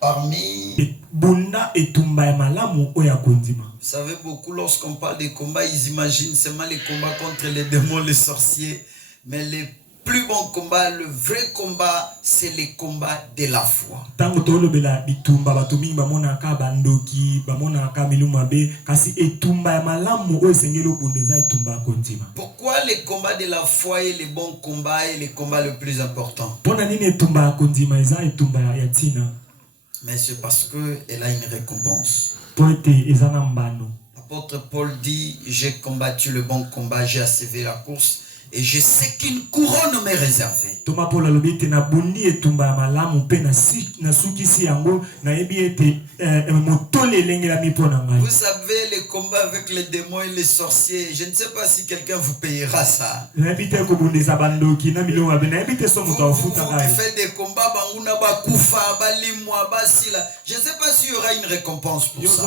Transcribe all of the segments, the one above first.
parmi... Vous savez, beaucoup lorsqu'on parle des combats, ils imaginent seulement les combats contre les démons, les sorciers. Mais les plus bons combats, le vrai combat, c'est les combats de la foi. Pourquoi les combats de la foi est les bons combats et les combats le plus important? Mais c'est parce qu'elle a une récompense. L'apôtre Paul dit, j'ai combattu le bon combat, j'ai achevé la course. Et je sais qu'une couronne m'est réservée. Vous savez, les combats avec les démons et les sorciers, je ne sais pas si quelqu'un vous payera ça. Vous faites des combats, je ne sais pas s'il y aura une récompense pour ça.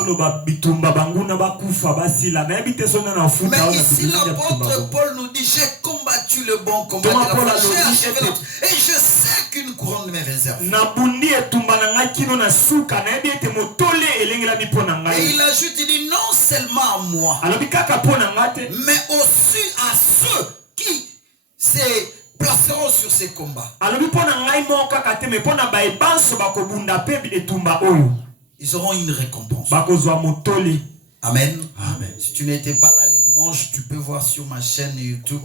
Mais ici, l'apôtre Paul nous dit, j'ai combattu le bon combat de la foi, j'ai achevé la... Et je sais qu'une couronne m'est réservée. Et il ajoute, il dit non seulement à moi, mais aussi à ceux qui se placeront sur ces combats. Ils auront une récompense. Amen. Amen. Si tu n'étais pas là les dimanches, tu peux voir sur ma chaîne YouTube.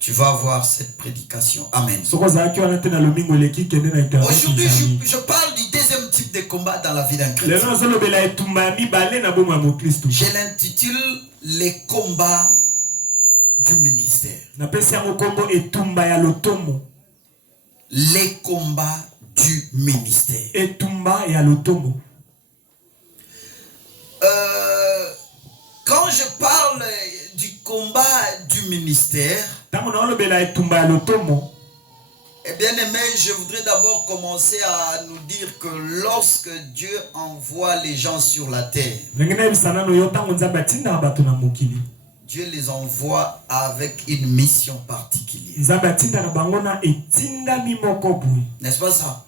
Tu vas voir cette prédication. Amen. Aujourd'hui, je parle du deuxième type de combat dans la vie d'un chrétien. Je l'intitule les combats du ministère. Les combats du ministère. Quand je parle du combat du ministère, eh bien aimé, je voudrais d'abord commencer à nous dire que lorsque Dieu envoie les gens sur la terre, Dieu les envoie avec une mission particulière. N'est-ce pas ça?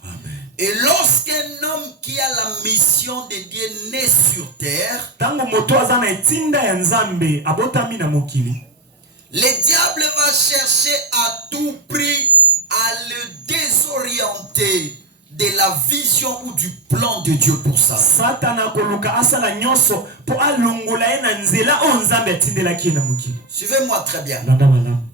Et lorsqu'un homme qui a la mission de Dieu naît sur terre, le diable va chercher à tout prix à le désorienter de la vision ou du plan de Dieu pour ça. Suivez-moi très bien.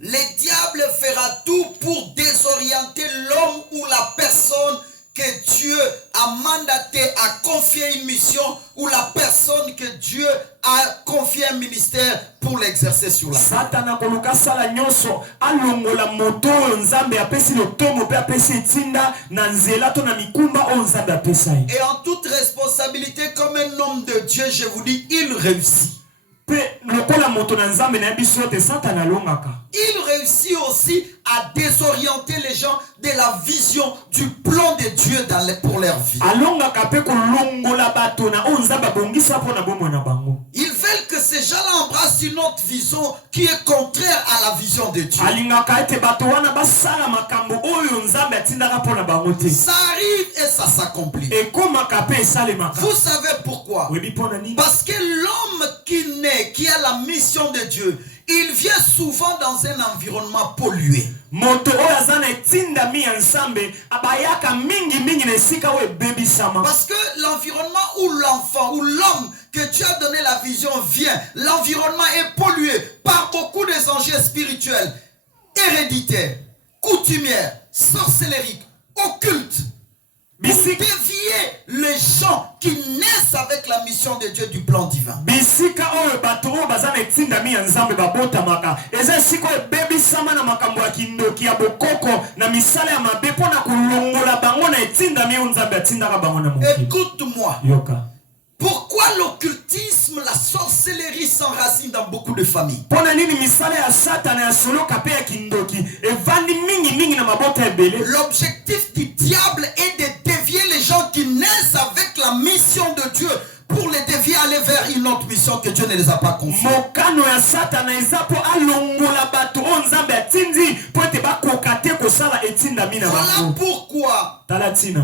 Le diable fera tout pour désorienter l'homme ou la personne que Dieu a mandaté à confier une mission ou la personne que Dieu a confié un ministère pour l'exercer sur la terre. Et en toute responsabilité, comme un homme de Dieu, je vous dis, il réussit. Il réussit aussi à désorienter les gens de la vision du plan de Dieu pour leur vie. Ils veulent que ces gens-là embrassent une autre vision qui est contraire à la vision de Dieu. Ça arrive et ça s'accomplit. Vous savez pourquoi? Parce que l'homme qui a la mission de Dieu, il vient souvent dans un environnement pollué. Parce que l'environnement où l'enfant ou l'homme que Dieu a donné la vision vient, l'environnement est pollué par beaucoup des enjeux spirituels, héréditaires, coutumières, sorcellériques, occultes. Pour dévier les gens qui naissent avec la mission de Dieu du plan divin. Écoute-moi. Pourquoi l'occultisme, la sorcellerie s'enracine dans beaucoup de familles? L'objectif du diable est de dévier les gens qui naissent avec la mission de Dieu pour les dévier aller vers une autre mission que Dieu ne les a pas confiée. Voilà pourquoi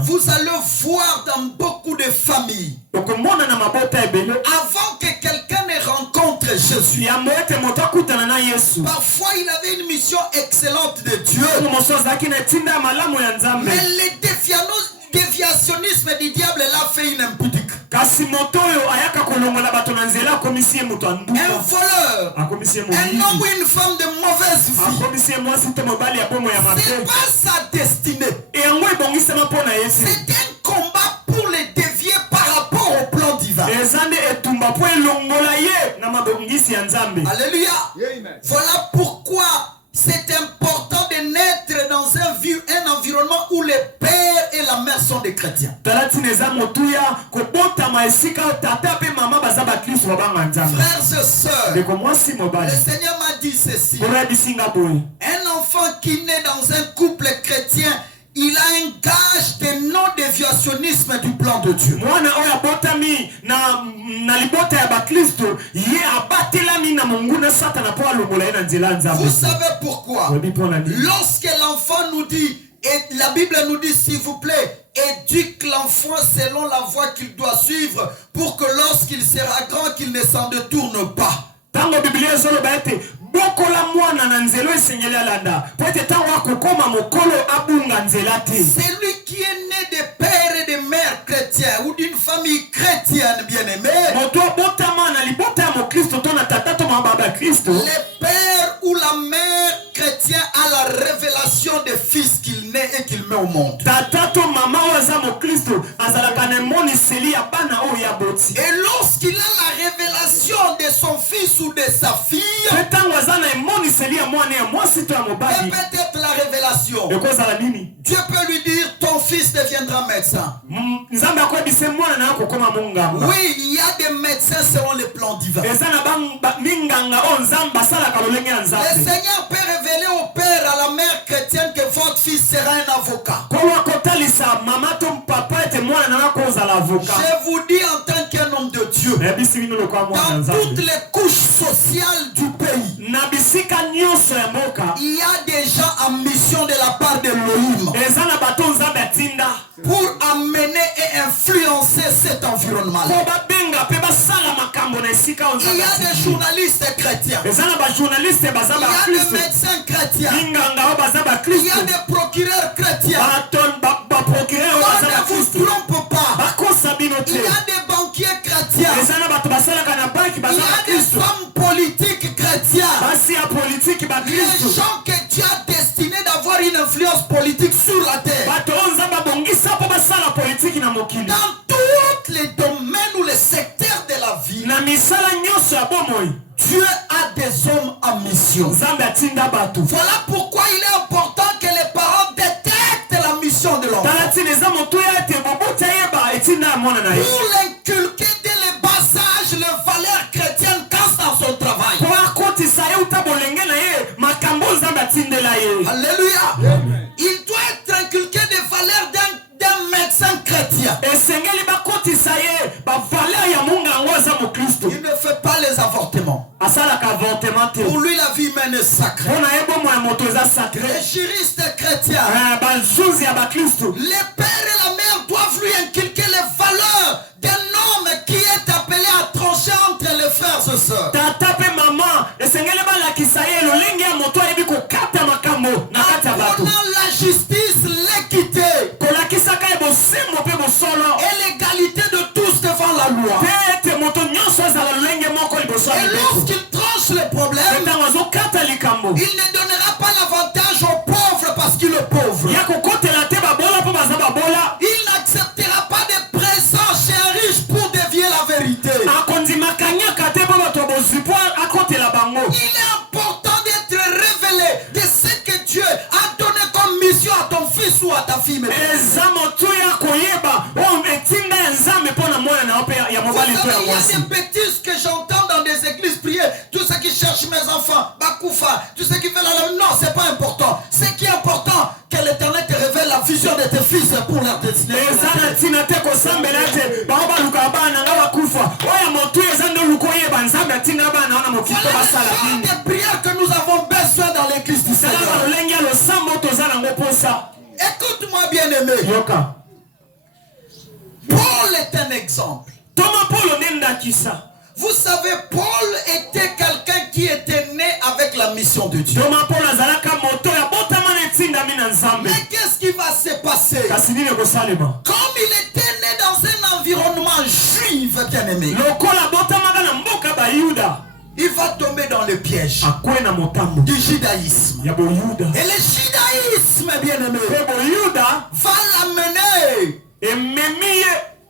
vous allez voir dans beaucoup de familles, avant que quelqu'un ne rencontre Jésus, parfois il avait une mission excellente de Dieu, mais le déviationnisme du diable l'a fait une impudique. Un voleur, un homme ou une femme de mauvaise vie, c'est pas sa destinée. C'est un combat pour les dévier par rapport au plan divin. Alléluia. Voilà pourquoi c'est important de naître dans un environnement où les pères et la mère sont des chrétiens. Frères et sœurs, le Seigneur m'a dit ceci. Un enfant qui naît dans un couple chrétien, il a un gage de non-déviationnisme du plan de Dieu. Vous savez pourquoi? Lorsque l'enfant nous dit, et la Bible nous dit, s'il vous plaît, éduque l'enfant selon la voie qu'il doit suivre, pour que lorsqu'il sera grand, qu'il ne s'en détourne pas. Celui qui est né de père et de mère chrétiens ou d'une famille chrétienne bien-aimée, le père ou la mère chrétien a la révélation des fils qu'il naît et qu'il met au monde. Et lorsqu'il a la révélation de son fils ou de sa fille, et peut-être la révélation, Dieu peut lui dire, ton fils deviendra médecin. Oui, il y a des médecins selon le plan divin. Le Seigneur peut révéler au père, à la mère chrétienne, que votre fils sera un avocat. Je vous dis en tant qu'un homme de Dieu, dans toutes les couches sociales du pays, il y a des gens en mission de la part de l'Elohim pour amener et influencer cet environnement. Il y a des journalistes chrétiens, il y a des médecins chrétiens, il y a des procureurs chrétiens. Ne vous trompe pas, il y a des banquiers chrétiens, il y a des hommes politiques chrétiens, les gens que Dieu a destinés d'avoir une influence politique sur la terre. Dans tous les domaines ou les secteurs de la vie, Dieu a des hommes en mission. Voilà pourquoi il est important que les parents détectent la mission de l'enfant, pour l'inculquer dès le bas âge les valeurs chrétiennes dans son travail. Alléluia. Il doit être inculqué des valeurs d'un médecin chrétien. Il ne fait pas les avortements. Pour lui, la vie humaine est sacrée. Les juristes chrétiens, les pères et la mère doivent lui inculquer les valeurs d'un homme qui est appelé à trancher entre les frères et sœurs. Apprenant la justice, l'équité et l'égalité de tous devant la loi. Et lorsqu'il tranche les problèmes, il ne donnera pas l'avantage aux pauvres parce qu'il est pauvre. Il n'acceptera pas de présents chez un riche pour dévier la vérité. Il est important d'être révélé de ce que Dieu a donné comme mission à ton fils ou à ta fille. Il y a des bêtises que j'entends dans des églises prier. Tous ceux qui cherchent mes enfants, Bakoufa, tous ceux qui veulent la... Non, c'est pas important. Ce qui est important, que l'Éternel te révèle la vision de tes fils pour leur destinée. Les prières que nous avons besoin dans l'église du Seigneur. Écoute-moi bien aimé. bien-aimé. Yoka. Paul est un exemple. Thomas Paul nenda kisa. Vous savez, Paul était quelqu'un qui était né avec la mission de Dieu. Thomas Paul azalaka moto ya botama na tinda mina nzambe. Mais qu'est-ce qui va se passer? Kasi nini kosalema? Comme il était né dans un environnement juif, bien-aimé, Lokola botama na mboka ba Yuda. il va tomber dans le piège Akwena motambo du judaïsme. ya bo Yuda. Et le judaïsme, bien-aimé, Bo Yuda va l'amener ememiye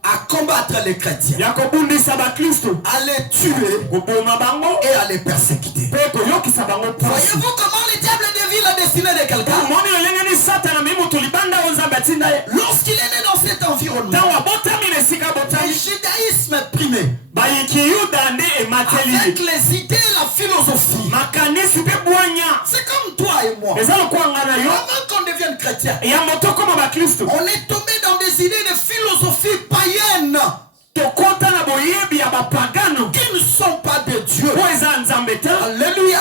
à combattre les chrétiens, ya kobundisa ba Kristo, à les tuer koboma bango et à les persécuter. pe koyokisa bango pasi. Voyez-vous comment le diable dévie la destinée de quelqu'un? Moni lengeni satana mimu tulibanda onzambe tinda ye. Lorsqu'il est né dans cet environnement, Tawa botami ne sika le botami. judaïsme primé, Ba yiki Yuda nde avec emateli. les idées et la philosophie. Makanisi pe bwanya. C'est comme toi et moi. Eza lokwa ngana yo. Avant qu'on devienne chrétien, Ya moto koma ba Kristo. on est tombé dans des idées de philosophie païennes Tokota na boyebi ya bapagano. qui ne sont pas de Dieu. Po eza nzambe te. Alléluia.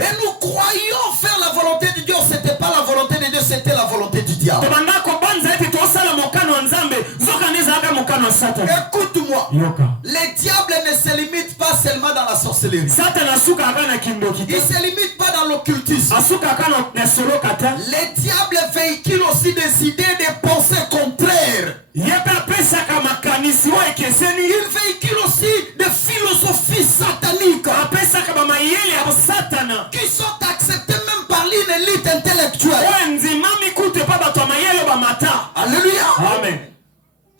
Et nous croyons faire la volonté de Dieu. Ce n'était pas la volonté de Dieu, c'était la volonté du diable. Tobanda kobanza ete tosala mokano wa nzambe. Zoka neza aga mokano wa Satan. Écoute-moi. Yoka. Les diables ne se limitent pas seulement dans la sorcellerie. Satan asuka aka na kindoki Ils te. ne se limitent pas dans l'occultisme. Asuka aka na soloka te. Les diables véhiculent aussi des idées, des pensées contraires. Yepe apesaka makanisi wa ekeseni. Ils véhiculent aussi des philosophies sataniques Apesaka ba mayele ya Satana. qui sont acceptées même par l'élite intellectuelle. Wenzi mami kute pa bato mayele ba mata. Alléluia. Amen.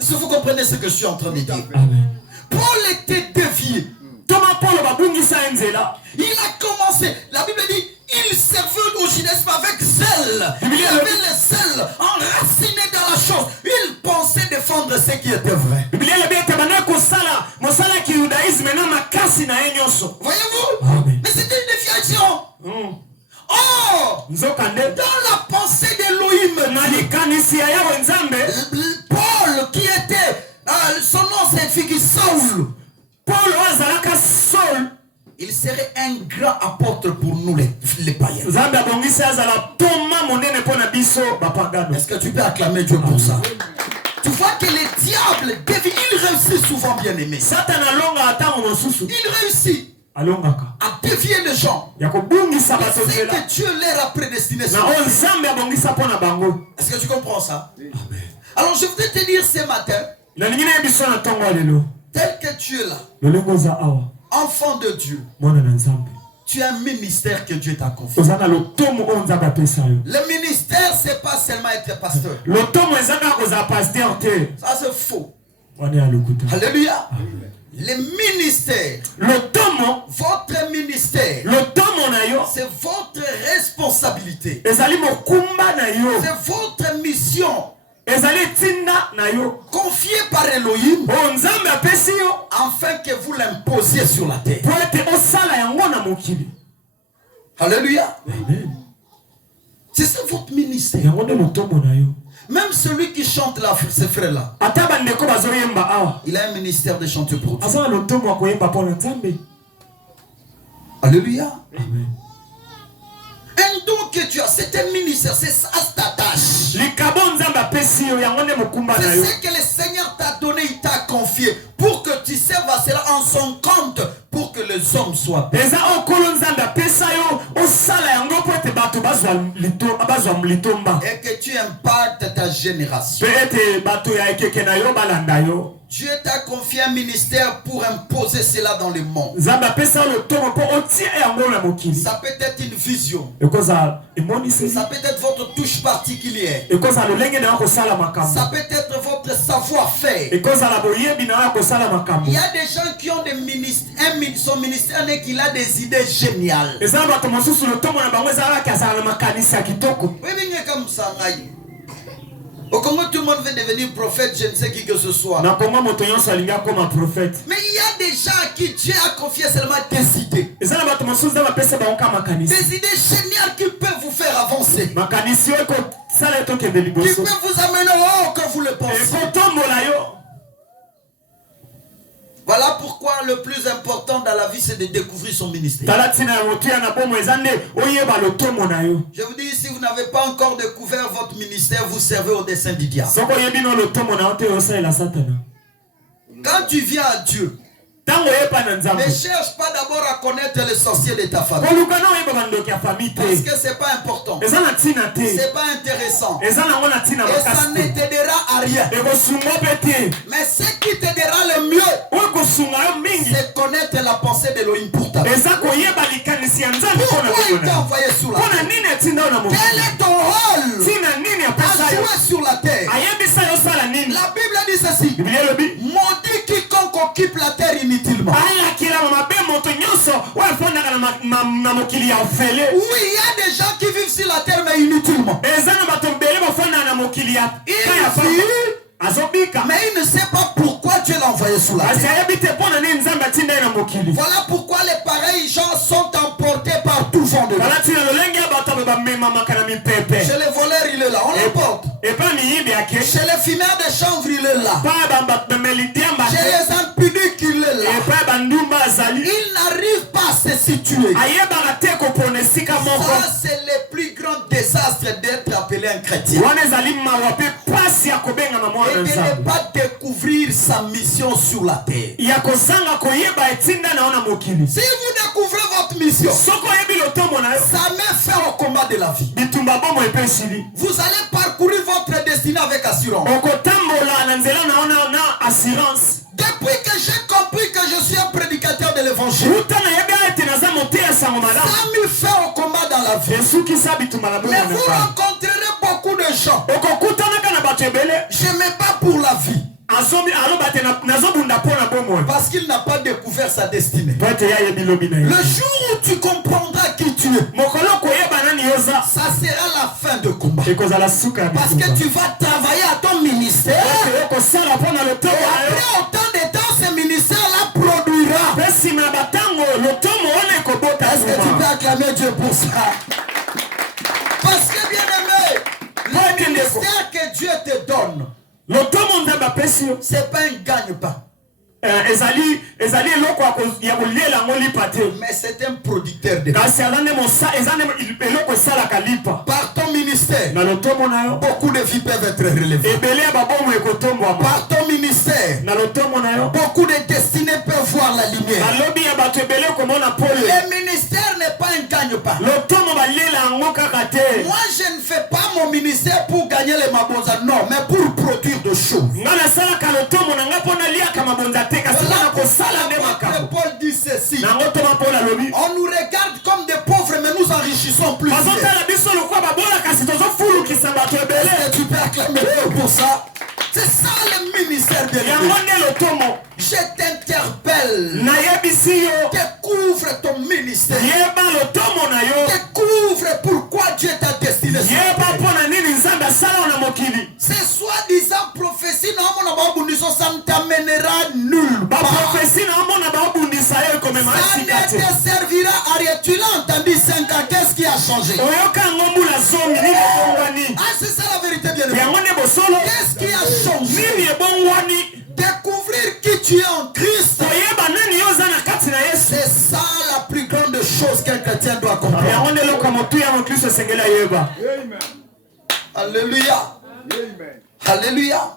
Est-ce que vous comprenez ce que je suis en train de dire? Amen. Paul était dévié. Thomas Paul babungisa enzela. Il a commencé. La Bible dit, il servait au judaïsme avec zèle. Il avait le zèle enraciné dans la chose. Il pensait défendre ce qui était vrai. Biblia le bete bana ko sala, mosala ki judaïsme na makasi na enyoso. Voyez-vous? Amen. Mais c'était une déviation. Oh! Nzokande Dans la pensée d'Elohim, na likanisi ya yabo nzambe, Paul qui était, son nom signifie Saul. Paul azalaka Saul. Il serait un grand apôtre pour nous les païens. Nzambe abongisi azala toma monene pona biso bapagano. Est-ce que tu peux acclamer Dieu pour ça? Tu vois que les diables, il réussit souvent, bien aimé. Satan alonga atango mosusu. Il réussit Alongaka. à dévier les gens. Ya kobungisa C'est bato nzela. que Dieu leur a prédestiné. Na o nzambe abongisa pona bango. Est-ce que tu comprends ça? Amen. Alors je voudrais te dire ce matin, Na ningine biso na tongo alelo. tel que tu es là, Lolengo za awa. enfant de Dieu, Mwana na nzambe. tu as un ministère que Dieu t'a confié. Ozana lotomo o nzambe apesa yo. Le ministère, c'est pas seulement être pasteur. Lotomo ezaka koza pasteur te. Ça, c'est faux. Wane ya lokuta. Alléluia. Le ministère, Lotomo, votre ministère, lotomo na yo. c'est votre responsabilité. Ezali mokumba na yo. C'est votre mission Ezali tinda na yo. confiée par Elohim O nzambe apesi yo. afin que vous l'imposiez sur la terre. Po ete osala yango na mokili. Alléluia. Amen. C'est ça votre ministère. Yango nde lotomo na yo. Même celui qui chante là, ces frères-là, Ata bandeko bazoyemba awa. il a un ministère de chanteur pour Dieu. Azala lotomo akoyemba pona nzambe. Alléluia. Amen. Un don que tu as, c'est un ministère, c'est ça ta tâche. Likabo nzambe apesi yo yango nde mokumba na C'est yo. ce que le Seigneur t'a donné, il t'a confié pour que tu serves à cela en son compte, pour que les hommes soient bénis. Eza okolo nzambe apesa yo osala yango po ete bato bazwa litomba. Et que tu impartes ta génération. Pe ete bato ya ekeke na yo balanda yo. Dieu t'a confié un ministère pour imposer cela dans le monde. Nzambe apesa yo lotomo po otie yango na mokili. Ça peut être une vision. Ekozala emoniseli. Ça peut être votre touche particulière. Ekozala lolenge na yo kosala makambo. Ça peut être votre savoir-faire. Ekozala boyebi na yo kosala makambo. Il y a des gens qui ont des son ministère et qu'il a des idées géniales. Eza bato mosusu lotomo na bango ezalaki azala na makanisi ya kitoko. Oui, mais comme ça, au Congo, tout le monde veut devenir prophète, je ne sais qui que ce soit. Na Congo moto nyonso alingi akoma prophète. Mais il y a des gens à qui Dieu a confié seulement des idées. Ezala bato mosusu nzambe apesa bango ka makanisi. Des idées géniales qui peuvent vous faire avancer. Makanisi oyo ekosala yo tokende Qui liboso. peuvent vous amener au haut quand vous le pensez. Ekotombola yo. Voilà pourquoi pourquoi le plus important dans la vie, c'est de découvrir son ministère. Je vous dis, si vous n'avez pas encore découvert votre ministère, vous servez au dessein du diable. Quand tu viens à Dieu, ne cherche pas d'abord à connaître les sorciers de ta famille. Parce que c'est pas important. C'est pas intéressant. Et ça ne t'aidera à rien. Mais ce qui t'aidera le mieux, c'est connaître la pensée d'Elohim pour ta vie. Pourquoi il t'a envoyé sur la terre? Quel est ton rôle à jouer sur la terre? La Bible dit ceci: maudit quiconque occupe la terre inutilement. Oui, il y a des gens qui vivent sur la terre mais inutilement. Mais il ne sait pas pourquoi Dieu l'a envoyé sur la terre. Voilà pourquoi les pareils gens sont emportés par tout vent de vent. Chez les voleurs, il est là, on l'emporte. Chez les fumeurs de chanvre, il est là. Chez les impudiques, il est là. Il n'arrive pas à se situer. Ça, c'est le plus grand désastre d'être appelé un chrétien. Et de ne pas découvrir sa mission sur la terre. Si vous découvrez votre mission, ça met fin au combat de la vie. Vous allez parcourir votre destinée avec assurance. Depuis que j'ai compris que je suis un prédicateur de l'évangile, ça me fait au combat dans la vie. Mais vous rencontrerez beaucoup de gens. Je ne mets pas pour la vie. Parce qu'il n'a pas découvert sa destinée. Le jour où tu comprendras qui tu es, ça sera la fin de combat. Parce que tu vas travailler à ton ministère. Et après autant de temps, ce ministère-là produira. Est-ce que tu peux acclamer Dieu pour ça? Parce que bien aimé, le ministère que Dieu te donne, c'est pas un gagne-pain. Mais c'est un producteur de vie. Par ton ministère, beaucoup de vies peuvent être relevées. Par ton ministère, beaucoup de destinées peuvent voir la lumière. Le ministère n'est pas un gagne-pain. Moi, je ne fais pas mon ministère pour gagner les mabonzas, non, mais pour produire de choses. Paul dit ceci: on nous regarde comme des pauvres, mais nous enrichissons plus. Est-ce que tu peux acclamer pour ça? C'est ça le ministère de Dieu. Je t'interpelle. Découvre ton ministère. Découvre pourquoi Dieu t'a destiné. C'est soi-disant prophétie, ça ne t'amènera nulle part. Ça ne te servira à rien. Tu l'as entendu 5 ans, qu'est-ce qui a changé? Ah, c'est ça la vérité, bien aimé. Qu'est-ce qui a changé? Découvrir qui tu es en Christ. C'est ça la plus grande chose qu'un chrétien doit comprendre. Alléluia. Alléluia.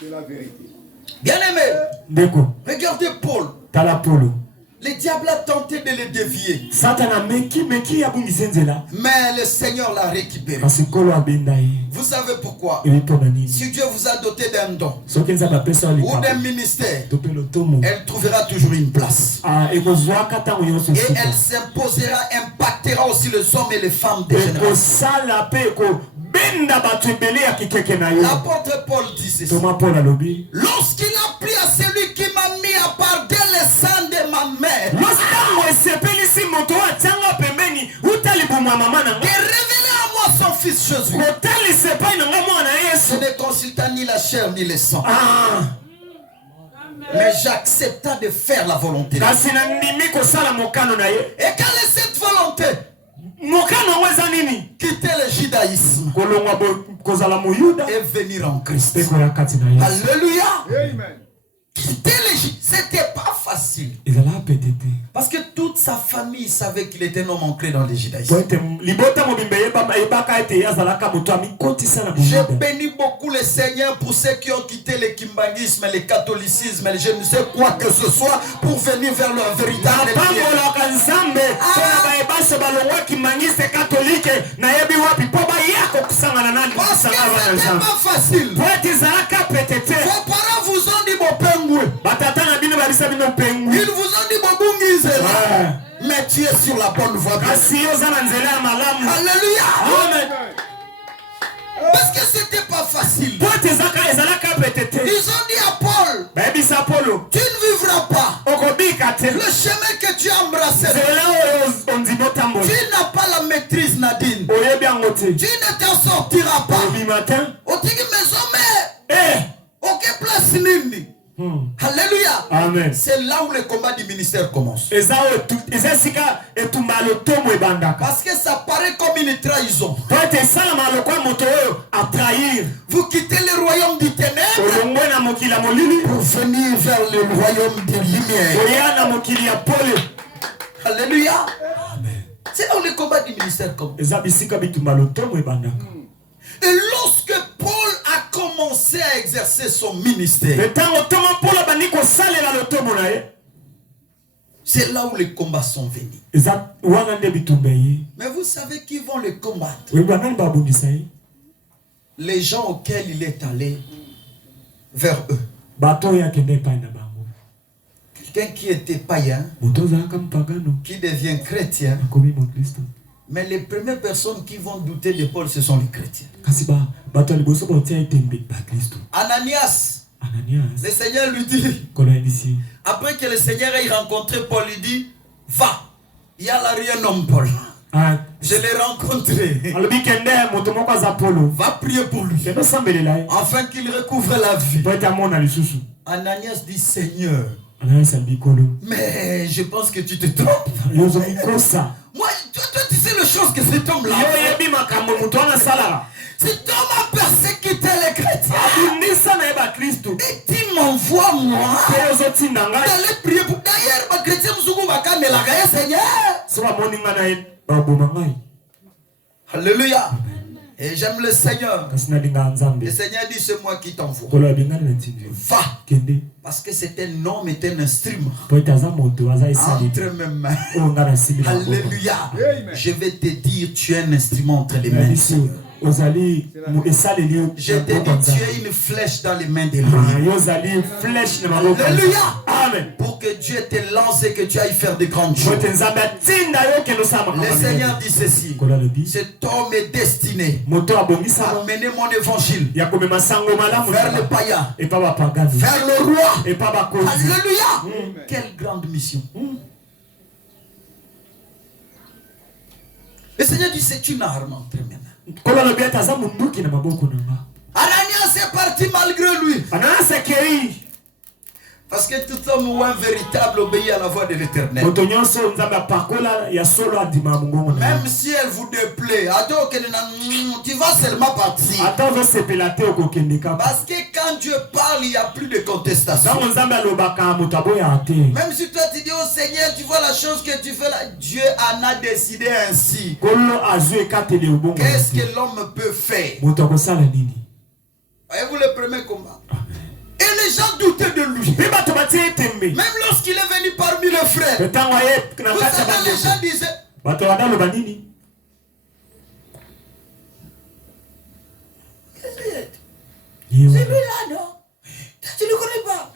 C'est la vérité. Bien aimé, regardez Paul. Le diable a tenté de le dévier. Mais le Seigneur l'a récupéré. Vous savez pourquoi? Si Dieu vous a doté d'un don ou d'un ministère, elle trouvera toujours une place. Et elle s'imposera, impactera aussi les hommes et les femmes de génération. L'apôtre Paul dit ceci: lorsqu'il a pris à celui qui m'a mis à part dès le sein de ma mère, de révéler à moi son fils Jésus, je ne consulta ni la chair ni le sang, mais j'accepta de faire la volonté. Et quelle est cette volonté? Quitter le judaïsme et venir en Christ. Alléluia. Quitter le judaïsme, c'était pas facile. Parce que toute sa famille savait qu'il était un homme ancré dans les judaïsmes. J'ai béni beaucoup le Seigneur pour ceux qui ont quitté le kimbangisme, le catholicisme, je ne sais quoi que ce soit, pour venir vers leur véritable parce que c'était pas facile. Vos parents vous ont dit ils vous ont dit mais tu es sur la bonne voie. Alléluia. Amen. Parce que c'était pas facile. Ils ont dit à Paul, tu ne vivras pas le chemin que tu as embrassé. Tu n'as pas la maîtrise, Nadine. Tu ne t'en sortiras pas. Alléluia. Amen. C'est là où le combat du ministère commence. Parce que ça paraît comme une trahison. Vous quittez le royaume du ténèbre pour venir vers le royaume de lumière. Alléluia. C'est là où le combat du ministère commence. Et lorsque Paul a commencé à exercer son ministère, c'est là où les combats sont venus. Mais vous savez qui vont les combattre? Les gens auxquels il est allé vers eux. Quelqu'un qui était païen, qui devient chrétien. Mais les premières personnes qui vont douter de Paul, ce sont les chrétiens. Ananias, le Seigneur lui dit, après que le Seigneur ait rencontré Paul, il dit, va, il y a là rien homme Paul. Je l'ai rencontré. Va prier pour lui, afin qu'il recouvre la vie. Ananias dit, Seigneur, mais je pense que tu te trompes. Moi, toi, tu sais les choses que cet homme-là. Cet homme a persécuté les chrétiens. Et tu m'envoies moi d'aller prier pour. D'ailleurs, les chrétiens me Seigneur. Alléluia. Et j'aime le Seigneur. Le Seigneur dit, c'est moi qui t'envoie. Va. Parce que c'est un homme et un instrument entre mes mains. Alléluia. Je vais te dire, tu es un instrument entre les mains. Je te dis, tu es une flèche dans les mains de Dieu. Alléluia. Amen. Pour que Dieu te lance et que tu ailles faire de grandes choses. Le Seigneur dit ceci. Cet homme est destiné à mener mon évangile vers le païen, vers le roi. Alléluia. Quelle grande mission. Le Seigneur dit, c'est une arme entre mes mains. Ananias est parti malgré lui. Parce que tout homme ou un véritable obéit à la voix de l'Éternel. Même si elle vous déplaît, tu vas seulement partir. Parce que quand Dieu parle, il n'y a plus de contestation. Même si toi tu dis au Seigneur, tu vois la chose que tu fais là, Dieu en a décidé ainsi. Qu'est-ce que l'homme peut faire? Voyez-vous le premier combat? Et les gens doutaient de lui. Même lorsqu'il est venu parmi les frères. Vous savez, les gens disaient, celui-là, non? Tu ne le connais pas.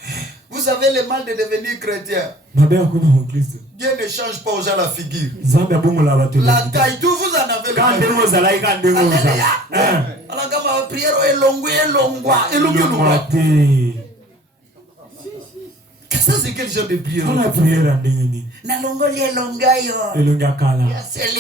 Vous savez le mal de devenir chrétien. Dieu ne change pas aux gens la figure. La taille, tout vous en avez le même. Alors, ma prière est longue. Ça, c'est quel genre de prière? C'est